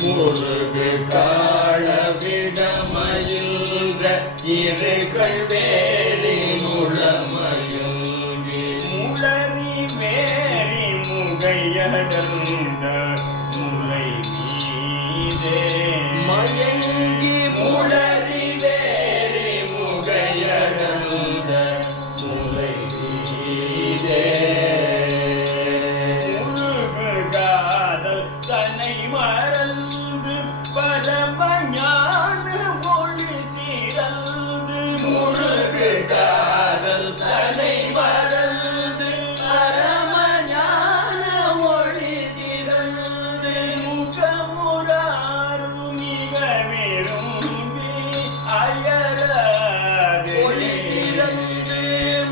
முருகு காள விடமயில்ற இருகள் வேலின் உளமயங்கி முளரி vary முகையடர்ந்த முலை மீதே மயங்கி முளரி வேரி முகையடர்ந்த முலை மீதே முருகு காதல் தனை மறந்து பரமஞான மொழி சீரல்து முருகு காதல் தனை மறந்து பரமஞான மொழி சீரல்து முகமுறாரு மிக விரும்பி அயராது மொழி சீரல்து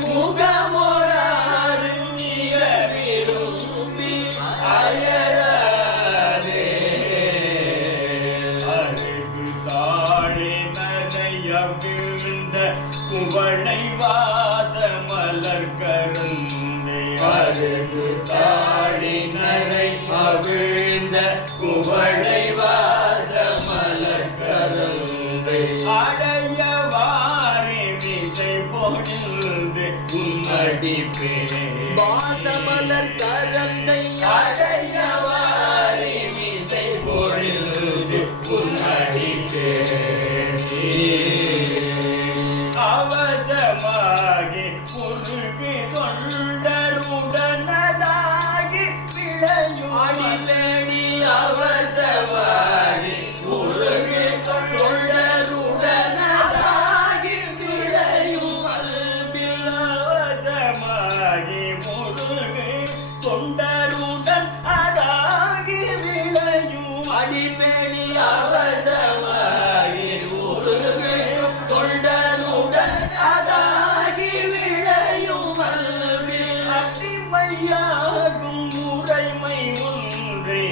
முகமுறாரு மிக விரும்பி அயராது விழுந்த குவளை வாச மலர் கருந்தே அருகு தாழி நரை அவிழ்ந்த குவளை வாச மலர் கருந்தே அடைய வாரி மீசை பொழிந்து உன்னடி பே வாச மலர் கருந்தை அடைய வாரி மீசை பொழிந்து உன்னடி பே அவசமாகி முருகு தொண்டருடனதாகி விளையும் அடிலேடி அவசமாகி முருகு தொண்டருடனதாகி விளையும் அல்பில் அவசமாகி முருகு தொண்டருடன் அதாகி விளையும் அடிமேடி அவசமாகி முருகு தொண்டருடன் அதாகி விளையும் அல்பில் அடிமையாகும் முறைமை ஒன்றே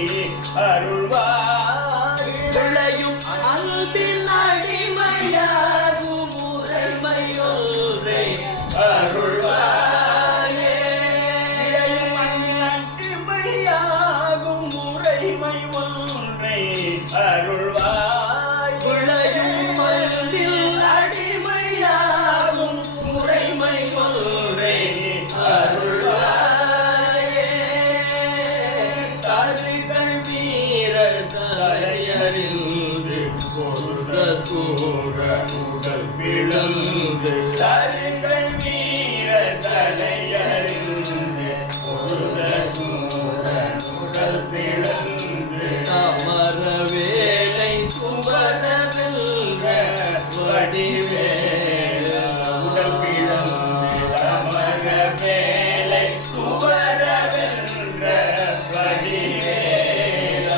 அருள்வாய் விளையும் அல்பில் அடிமையாகும் முறைமை ஒன்றே அருள்வாயே அடிமையாகும் முறைமை ஒன்றே அருள்வாய் விளையும் அல்பில் அடிமையாகும் முறைமை ஒன்றே அருள்வாயே தருகள் வீரர் தலையறிந்து பொருத சூர உடல் பிளந்து தருகள் வீரர் தலையறிந்து பொருத சூர உடல் பிளந்து அமர வேலை சுவடவெல்க வடிவேல உடல் பிளந்து அமர வேலை சுவடவெல்க வடிவேல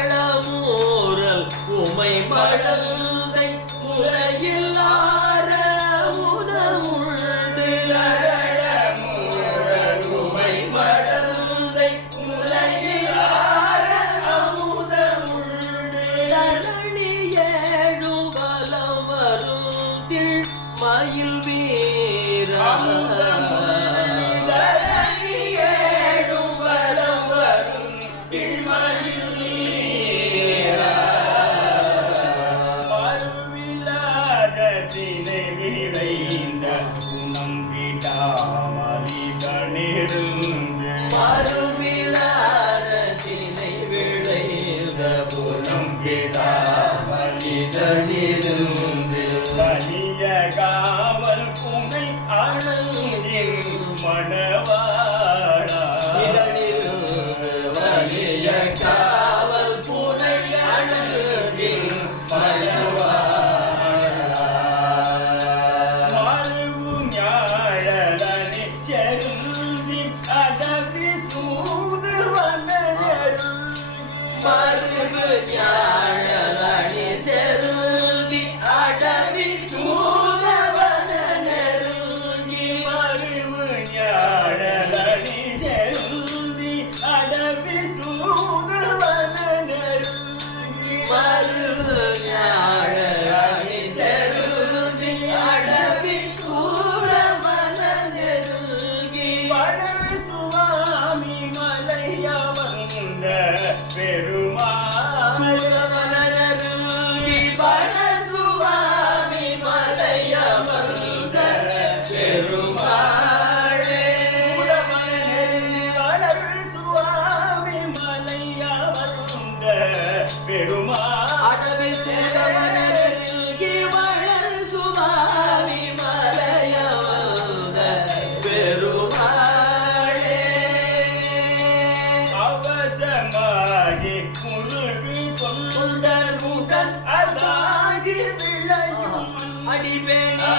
கரளமூரல் உமை மடல்தை முறையில் ஆர உதவுண்டு கரளமூரல் உமை மடல்தை முறையில் ஆர அமுதமுண்டு தரணி ஏழும் பலம் வரும் திள் மயில் வீர தரணி ஏழும் பலம் வரும் திள் மயில் வீர மறுவில்லாத தினை விளைந்த குணம் விடாமலிதனிருந்து மறுவில்லாத தினை விளைந்த குணம் விடாமலிதனிருந்து வலிய காவல் புனை அணங்கின் மணவாளா வலிய காவல் புனை அணங்கின் மணவாளா மறுவு ஞாழலனை செருந்தி அதவி சூது வந்தருள் மறுவு ஞாழலனை செருந்தி விளையும் அடிவேணி